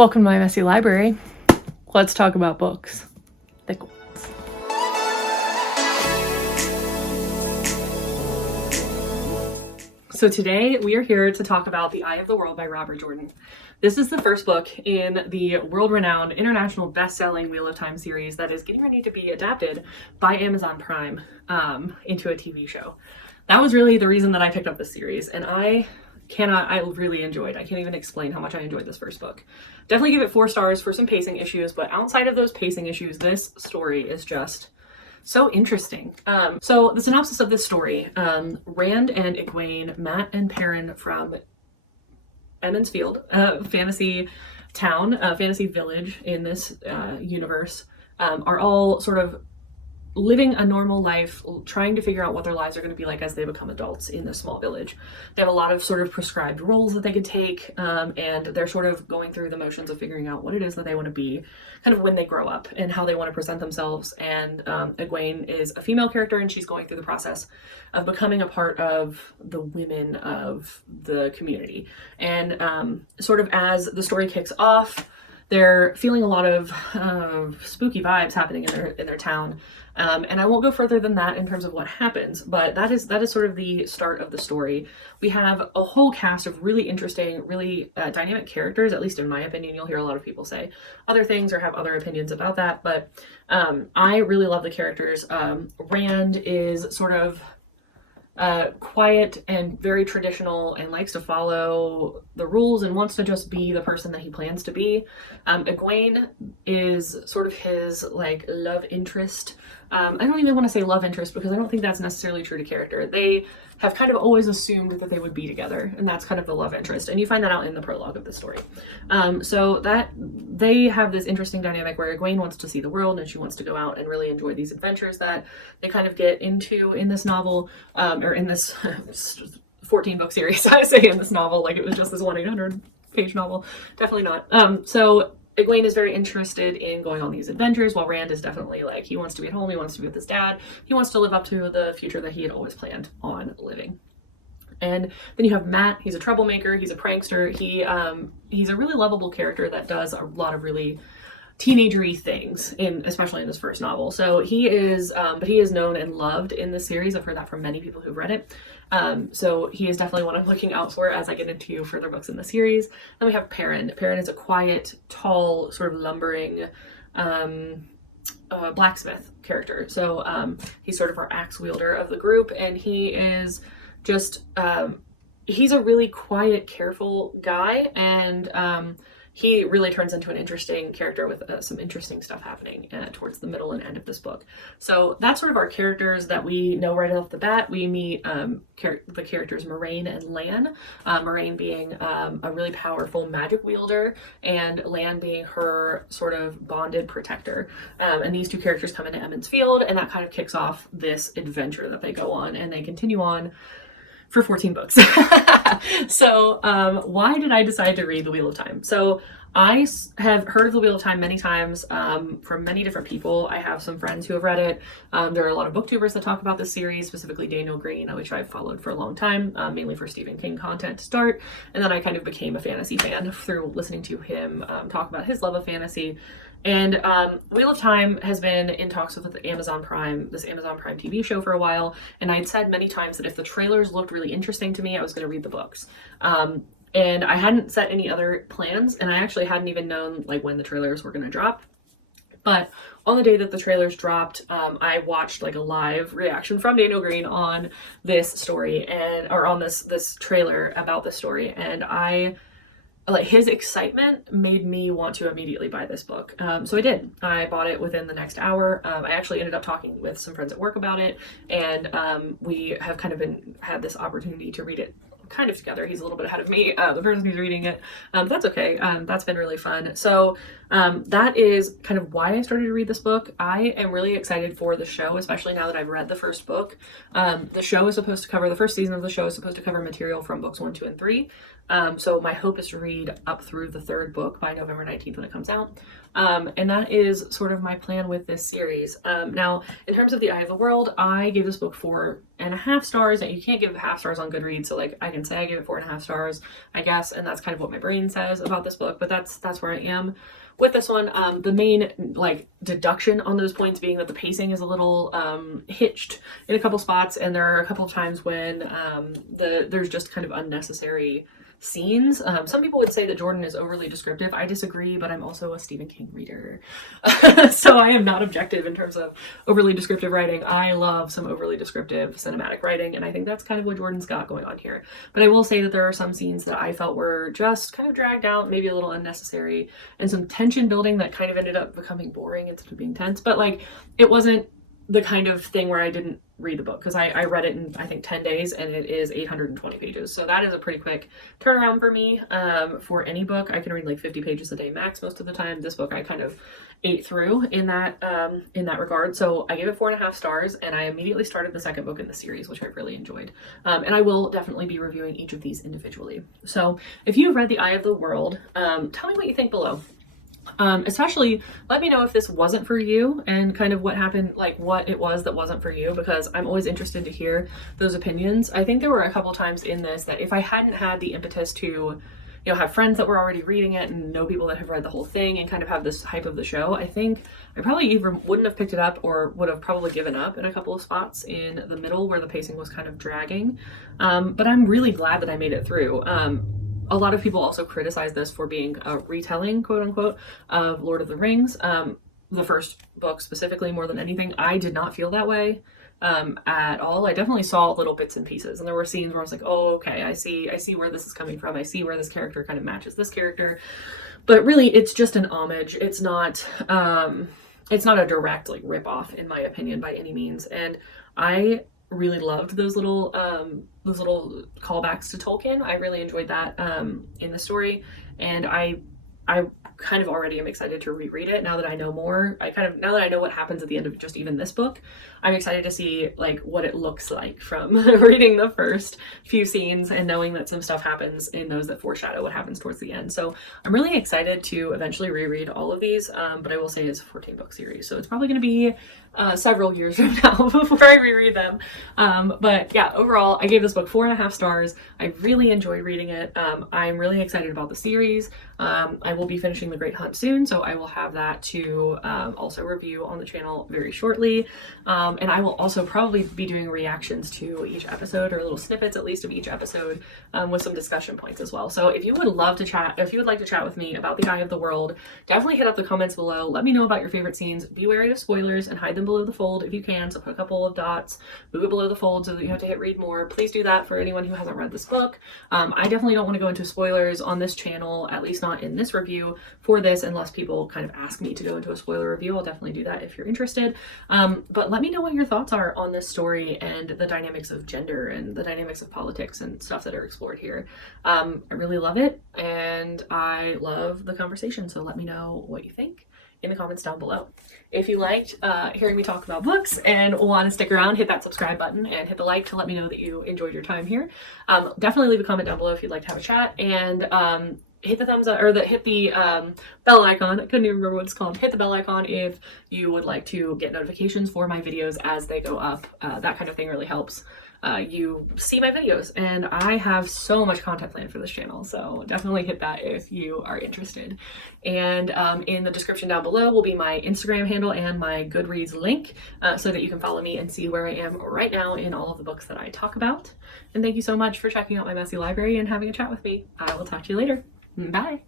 Welcome to my messy library. Let's talk about books. Thick ones. So today we are here to talk about The Eye of the World by Robert Jordan. This is the first book in the world-renowned international best-selling Wheel of Time series that is getting ready to be adapted by Amazon Prime into a TV show. That was really the reason that I picked up this series, and I really enjoyed. I can't even explain how much I enjoyed this first book. Definitely give it 4 stars for some pacing issues, but outside of those pacing issues, this story is just so interesting. So the synopsis of this story, Rand and Egwene, Matt and Perrin from Emond's Field, fantasy town, fantasy village in this universe, are all sort of living a normal life, trying to figure out what their lives are going to be like as they become adults in this small village. They have a lot of sort of prescribed roles that they could take, and they're sort of going through the motions of figuring out what it is that they want to be kind of when they grow up and how they want to present themselves. And Egwene is a female character, and she's going through the process of becoming a part of the women of the community. And sort of as the story kicks off, they're feeling a lot of spooky vibes happening in their town. And I won't go further than that in terms of what happens, but that is sort of the start of the story. We have a whole cast of really interesting, really dynamic characters, at least in my opinion. You'll hear a lot of people say other things or have other opinions about that, but I really love the characters. Rand is sort of quiet and very traditional and likes to follow the rules and wants to just be the person that he plans to be. Egwene is sort of his like love interest. I don't even want to say love interest because I don't think that's necessarily true to character. They have kind of always assumed that they would be together, and that's kind of the love interest, and you find that out in the prologue of the story. So that they have this interesting dynamic where Egwene wants to see the world and she wants to go out and really enjoy these adventures that they kind of get into in this novel, or in this 14-book series. I say in this novel like it was just this 1-800-page novel. Definitely not. So Egwene is very interested in going on these adventures, while Rand is definitely like, he wants to be at home, he wants to be with his dad, he wants to live up to the future that he had always planned on living. And then you have Matt. He's a troublemaker, he's a prankster, he's a really lovable character that does a lot of really teenagery things, especially in his first novel. So he is, but he is known and loved in this series. I've heard that from many people who've read it. So he is definitely one I'm looking out for as I get into further books in the series. Then we have Perrin. Perrin is a quiet, tall, sort of lumbering blacksmith character. So he's sort of our axe wielder of the group, and he is just, he's a really quiet, careful guy, and he really turns into an interesting character with some interesting stuff happening towards the middle and end of this book. So that's sort of our characters that we know right off the bat. We meet the characters Moraine and Lan. Moraine being a really powerful magic wielder, and Lan being her sort of bonded protector. And these two characters come into Emond's Field, and that kind of kicks off this adventure that they go on, and they continue on for 14 books. So why did I decide to read The Wheel of Time? So I have heard of The Wheel of Time many times from many different people. I have some friends who have read it. There are a lot of booktubers that talk about this series, specifically Daniel Green, which I've followed for a long time, mainly for Stephen King content to start. And then I kind of became a fantasy fan through listening to him talk about his love of fantasy. And Wheel of Time has been in talks with this Amazon Prime TV show for a while, and I'd said many times that if the trailers looked really interesting to me, I was going to read the books. And I hadn't set any other plans, and I actually hadn't even known like when the trailers were going to drop. But on the day that the trailers dropped, I watched like a live reaction from Daniel Green on this story, or on this trailer about this story, and his excitement made me want to immediately buy this book. So I did. I bought it within the next hour. I actually ended up talking with some friends at work about it, and we have kind of had this opportunity to read it kind of together. He's a little bit ahead of me, the person who's reading it. That's okay. That's been really fun. So that is kind of why I started to read this book. I am really excited for the show, especially now that I've read the first book. The first season of the show is supposed to cover material from books 1, 2, and 3. So my hope is to read up through the third book by November 19th when it comes out. And that is sort of my plan with this series. Now, in terms of The Eye of the World, I gave this book 4.5 stars. And you can't give half stars on Goodreads, so like I can say I gave it 4.5 stars, I guess, and that's kind of what my brain says about this book. But that's where I am with this one. The main like deduction on those points being that the pacing is a little hitched in a couple spots, and there are a couple of times when there's just kind of unnecessary scenes. Some people would say that Jordan is overly descriptive. I disagree, but I'm also a Stephen King reader. So I am not objective in terms of overly descriptive writing. I love some overly descriptive cinematic writing, and I think that's kind of what Jordan's got going on here. But I will say that there are some scenes that I felt were just kind of dragged out, maybe a little unnecessary, and some tension building that kind of ended up becoming boring instead of being tense. But like, it wasn't the kind of thing where I didn't read the book, because I read it in I think 10 days and it is 820 pages, so that is a pretty quick turnaround for me. For any book, I can read like 50 pages a day max most of the time. This book I kind of ate through in that regard, so I gave it 4.5 stars, and I immediately started the second book in the series, which I really enjoyed. And I will definitely be reviewing each of these individually. So if you've read The Eye of the World, tell me what you think below. Especially let me know if this wasn't for you and kind of what happened, like what it was that wasn't for you, because I'm always interested to hear those opinions. I think there were a couple times in this that if I hadn't had the impetus to, you know, have friends that were already reading it and know people that have read the whole thing and kind of have this hype of the show, I think I probably either wouldn't have picked it up or would have probably given up in a couple of spots in the middle where the pacing was kind of dragging. But I'm really glad that I made it through. A lot of people also criticize this for being a retelling, quote unquote, of Lord of the Rings. The first book specifically, more than anything. I did not feel that way at all. I definitely saw little bits and pieces, and there were scenes where I was like, oh, okay, I see where this is coming from. I see where this character kind of matches this character. But really, it's just an homage. It's not a direct like rip off, in my opinion, by any means. And I really loved those little callbacks to Tolkien. I really enjoyed that in the story, and I kind of already am excited to reread it now that I know more. Now that I know what happens at the end of just even this book, I'm excited to see like what it looks like from reading the first few scenes and knowing that some stuff happens in those that foreshadow what happens towards the end. So I'm really excited to eventually reread all of these, but I will say it's a 14-book series, so it's probably going to be several years from now before I reread them. But yeah, overall, I gave this book 4.5 stars. I really enjoyed reading it. I'm really excited about the series. I will be finishing The Great Hunt soon, so I will have that to also review on the channel very shortly. And I will also probably be doing reactions to each episode, or little snippets at least of each episode, with some discussion points as well. So if you would like to chat with me about The Eye of the World, definitely hit up the comments below. Let me know about your favorite scenes. Be wary of spoilers and hide them below the fold if you can. So put a couple of dots, move it below the fold so that you have to hit read more. Please do that for anyone who hasn't read this book. I definitely don't want to go into spoilers on this channel, at least not in this review for this, unless people kind of ask me to go into a spoiler review. I'll definitely do that if you're interested. But let me know what your thoughts are on this story and the dynamics of gender and the dynamics of politics and stuff that are explored here. I really love it, and I love the conversation, so let me know what you think in the comments down below. If you liked hearing me talk about books and want to stick around, hit that subscribe button and hit the like to let me know that you enjoyed your time here. Definitely leave a comment down below if you'd like to have a chat, and hit the thumbs up, or hit the bell icon. I couldn't even remember what it's called. Hit the bell icon if you would like to get notifications for my videos as they go up. That kind of thing really helps you see my videos, and I have so much content planned for this channel, so definitely hit that if you are interested. And in the description down below will be my Instagram handle and my Goodreads link, so that you can follow me and see where I am right now in all of the books that I talk about. And thank you so much for checking out my messy library and having a chat with me. I will talk to you later. Bye.